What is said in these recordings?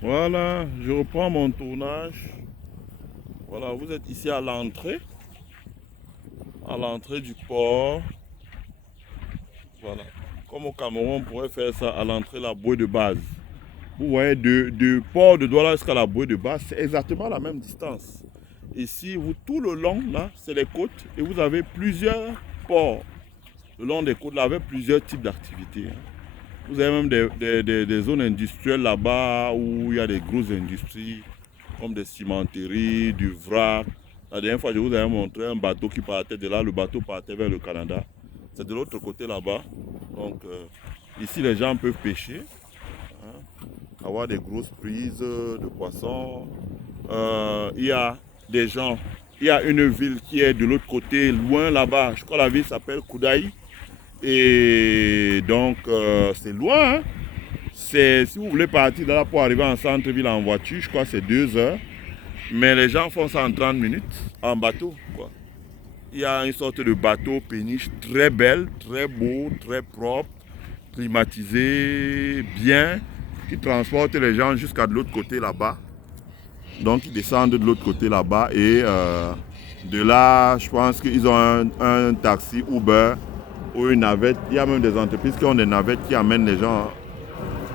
Voilà, je reprends mon tournage. Voilà, vous êtes ici à l'entrée du port. Voilà. Comme au Cameroun, on pourrait faire ça à l'entrée de la bouée de base. Vous voyez, du port de Douala jusqu'à la bouée de base, c'est exactement la même distance. Ici, vous, tout le long, là, c'est les côtes et vous avez plusieurs ports. Le long des côtes, là, avec plusieurs types d'activités. Vous avez même des zones industrielles là-bas où il y a des grosses industries comme des cimenteries, du vrac. La dernière fois, je vous avais montré un bateau qui partait de là. Le bateau partait vers le Canada. C'est de l'autre côté là-bas. Donc, ici, les gens peuvent pêcher, hein, avoir des grosses prises de poissons. Il y a des gens, il y a une ville qui est de l'autre côté, loin là-bas. Je crois que la ville s'appelle Koudaï. Et donc, c'est loin, hein. Si vous voulez partir de là pour arriver en centre-ville en voiture, je crois que c'est 2 heures. Mais les gens font ça en 30 minutes en bateau, quoi. Il y a une sorte de bateau péniche très belle, très beau, très propre, climatisé, bien, qui transporte les gens jusqu'à de l'autre côté là-bas. Donc ils descendent de l'autre côté là-bas et de là, je pense qu'ils ont un taxi Uber ou une navette. Il y a même des entreprises qui ont des navettes qui amènent les gens,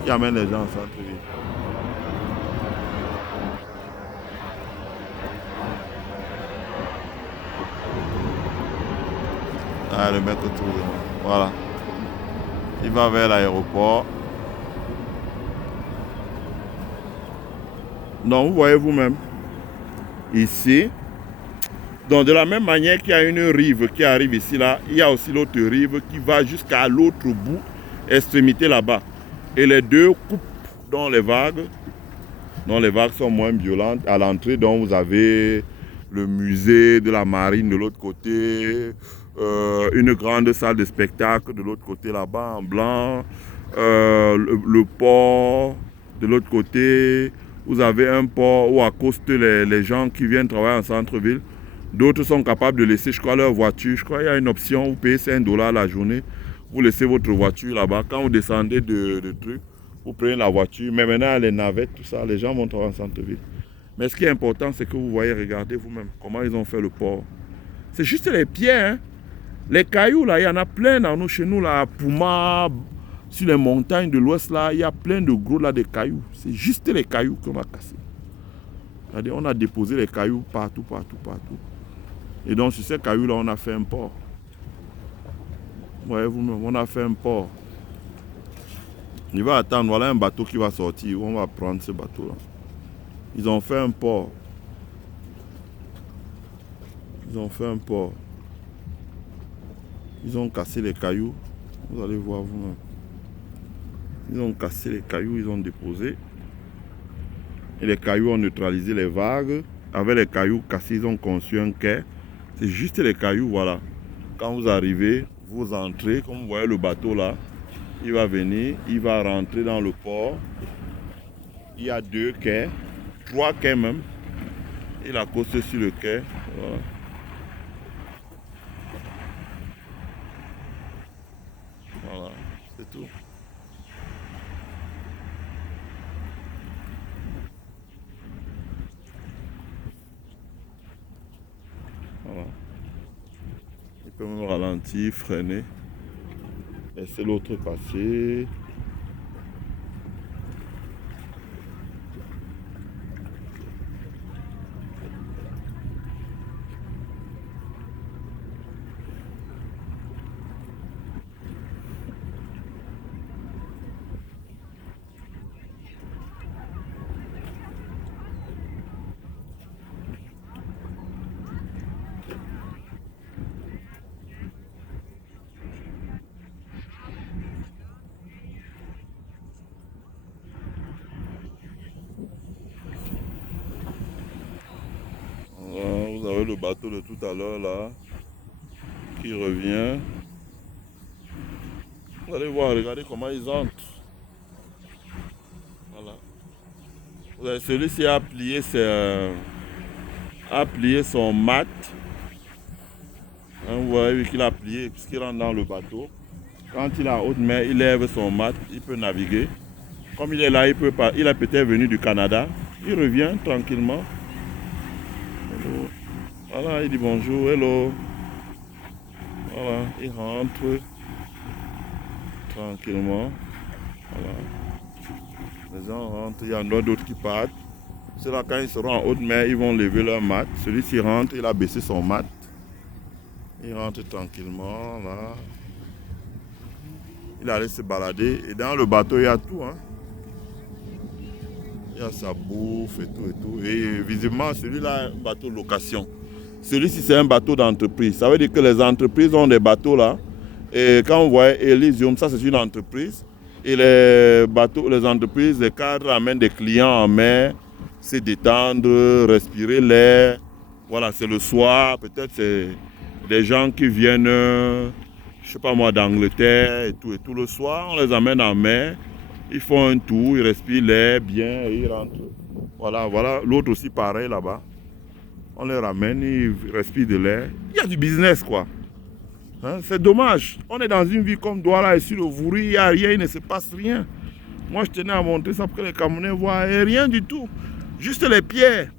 en centre-ville. Ah, le maître tout. Voilà. Il va vers l'aéroport. Donc vous voyez vous-même, ici, donc de la même manière qu'il y a une rive qui arrive ici, là, il y a aussi l'autre rive qui va jusqu'à l'autre bout, extrémité là-bas. Et les deux coupent dans les vagues. Donc les vagues sont moins violentes. À l'entrée, donc vous avez le musée de la marine de l'autre côté, une grande salle de spectacle de l'autre côté là-bas en blanc, le port de l'autre côté. Vous avez un port où accostent les gens qui viennent travailler en centre-ville. D'autres sont capables de laisser, je crois, leur voiture. Je crois qu'il y a une option, vous payez 5 dollars la journée. Vous laissez votre voiture là-bas. Quand vous descendez de trucs, vous prenez la voiture. Mais maintenant, les navettes, tout ça, les gens vont travailler en centre-ville. Mais ce qui est important, c'est que vous voyez, regardez vous-même comment ils ont fait le port. C'est juste les pierres, hein. Les cailloux, là, il y en a plein dans nous, chez nous, là, à Pouma, sur les montagnes de l'ouest, là, il y a plein de gros, là, des cailloux. C'est juste les cailloux qu'on a cassés. C'est-à-dire, on a déposé les cailloux partout, partout, partout. Et donc, sur ces cailloux-là, on a fait un port. Voyez-vous, on a fait un port. Il va attendre, voilà un bateau qui va sortir. On va prendre ce bateau-là. Ils ont fait un port. Ils ont fait un port. Ils ont cassé les cailloux. Vous allez voir vous-même. Ils ont cassé les cailloux, ils ont déposé. Et les cailloux ont neutralisé les vagues. Avec les cailloux cassés, ils ont conçu un quai. C'est juste les cailloux, voilà. Quand vous arrivez, vous entrez, comme vous voyez le bateau là. Il va venir, il va rentrer dans le port. Il y a 2 quais, 3 quais même. Il accoste sur le quai. Voilà. Voilà, c'est tout. Voilà. Il peut même ralentir, freiner, laisser l'autre passer. Voilà, vous avez le bateau de tout à l'heure là qui revient. Vous allez voir, regardez comment ils entrent. Voilà. Celui-ci a plié son mat. Hein, vous voyez qu'il a plié puisqu'il rentre dans le bateau. Quand il est en haute mer, il lève son mat, il peut naviguer. Comme il est là, il peut pas, il est peut-être venu du Canada. Il revient tranquillement. Hello. Voilà, il dit bonjour, hello. Voilà, il rentre tranquillement. Voilà. Les gens rentrent, il y en a d'autres qui partent. Ceux-là, quand ils seront en haute mer, ils vont lever leur mat. Celui-ci rentre, il a baissé son mat. Il rentre tranquillement, là. Il allait se balader. Et dans le bateau, il y a tout, hein. Il y a sa bouffe et tout et tout. Et visiblement, celui-là, un bateau de location. Celui-ci, c'est un bateau d'entreprise. Ça veut dire que les entreprises ont des bateaux là. Et quand vous voyez Elysium, ça c'est une entreprise. Et les bateaux, les entreprises, les cadres amènent des clients en mer, se détendre, respirer l'air. Voilà, c'est le soir. Peut-être c'est des gens qui viennent, je sais pas moi, d'Angleterre et tout. Et tout le soir, on les amène en mer. Ils font un tour, ils respirent l'air bien et ils rentrent. Voilà, voilà. L'autre aussi pareil là-bas. On les ramène, ils respirent de l'air. Il y a du business quoi. Hein, c'est dommage. On est dans une vie comme Douala et sur le Vouri, il n'y a rien, il ne se passe rien. Moi je tenais à montrer ça pour que les Camerounais voient et rien du tout. Juste les pierres.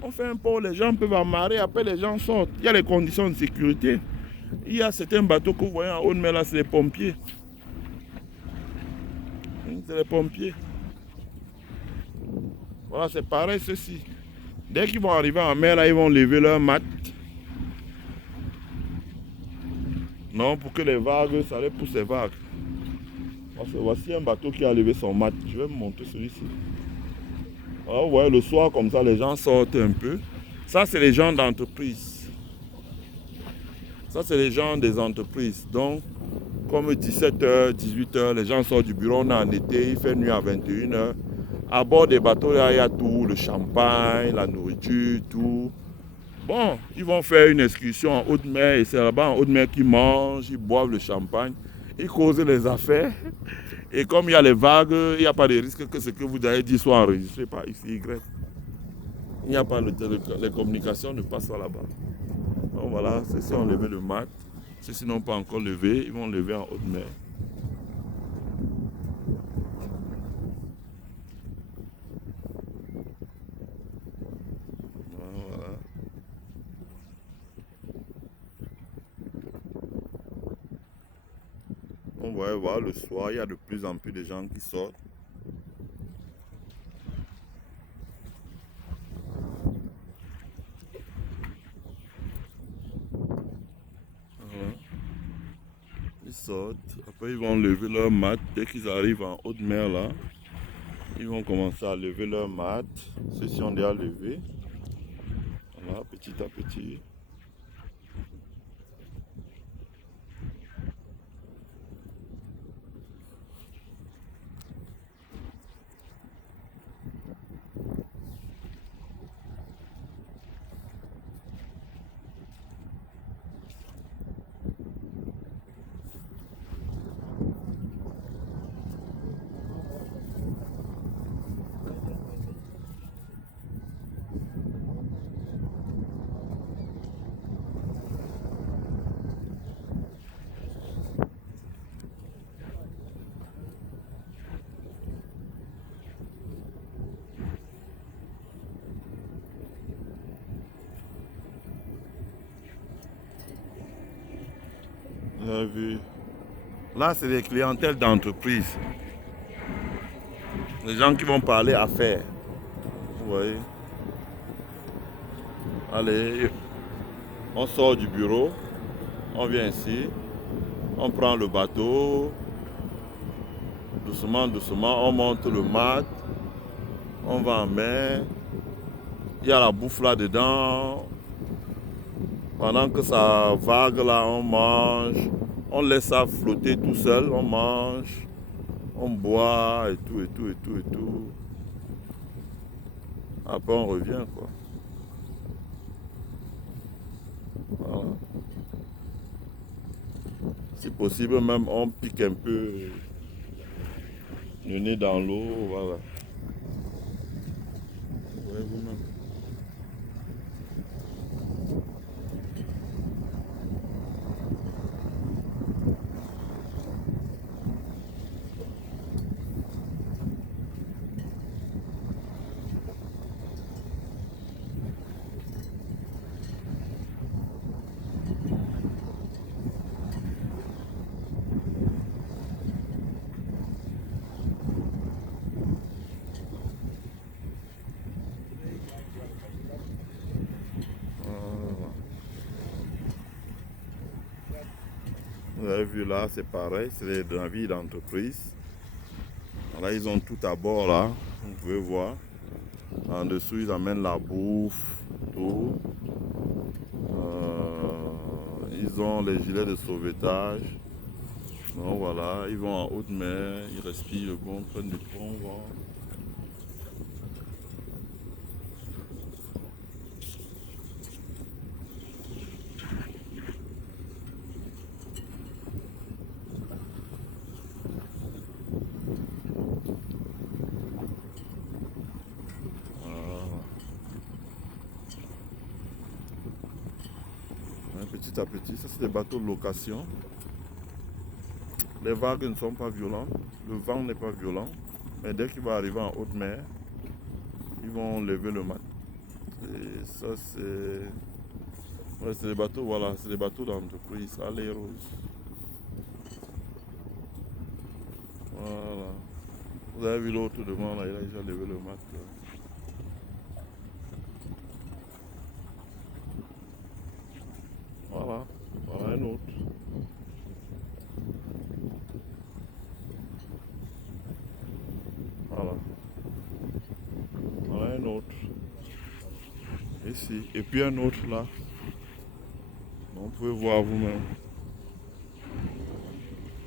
On fait un port, les gens peuvent amarrer, après les gens sortent. Il y a les conditions de sécurité. Il y a certains bateaux que vous voyez en haut de mer là, c'est les pompiers. C'est les pompiers. Voilà, c'est pareil ceci. Dès qu'ils vont arriver en mer, là, ils vont lever leur mat. Non, pour que les vagues, ça les pousse les vagues. Voici un bateau qui a levé son mat. Je vais vous montrer celui-ci. Alors, vous voyez, le soir, comme ça, les gens sortent un peu. Ça, c'est les gens d'entreprise. Ça, c'est les gens des entreprises. Donc, comme 17h, 18h, les gens sortent du bureau, on est en été, il fait nuit à 21h. À bord des bateaux, là, il y a tout, le champagne, la nourriture, tout. Bon, ils vont faire une excursion en haute mer et c'est là-bas en haute mer qu'ils mangent, ils boivent le champagne, ils causent les affaires. Et comme il y a les vagues, il n'y a pas de risque que ce que vous avez dit soit enregistré par X, Y. Il n'y a pas les communications ne passent pas là-bas. Donc voilà, ceux-ci ont levé le mat, ceux-ci n'ont pas encore levé, ils vont lever en haute mer. Voilà. On va voir le soir, il y a de plus en plus de gens qui sortent. Voilà. Ils sortent, après ils vont lever leur mat. Dès qu'ils arrivent en haute mer là, ils vont commencer à lever leur mat. Ceux-ci ont déjà levé. Voilà, petit à petit. Vous avez vu. Là, c'est des clientèles d'entreprise. Les gens qui vont parler affaires. Vous voyez. Allez, on sort du bureau, on vient ici, on prend le bateau, doucement, doucement, on monte le mat, on va en mer, il y a la bouffe là-dedans. Pendant que ça vague là, on mange, on laisse ça flotter tout seul, on mange, on boit et tout, et tout, et tout, et tout. Après on revient quoi. Voilà. Si possible même on pique un peu le nez dans l'eau, voilà. Ouais, vous-même. avez vu là, c'est pareil, c'est des navires d'entreprise. Là, ils ont tout à bord là, vous pouvez voir. En dessous, ils amènent la bouffe, tout. Ils ont les gilets de sauvetage. Donc voilà, ils vont en haute mer, ils respirent le bon, prennent du bon vent. Petit à petit, ça c'est des bateaux de location. Les vagues ne sont pas violentes, le vent n'est pas violent, mais dès qu'il va arriver en haute mer, ils vont lever le mât. Et ça c'est... Ouais, c'est des bateaux, voilà, c'est des bateaux d'entreprise, allez rose. Voilà. Vous avez vu l'autre devant là, il a déjà levé le mât. Voilà, voilà un autre. Voilà. Voilà un autre. Ici. Et puis un autre là. Donc, vous pouvez voir vous-même.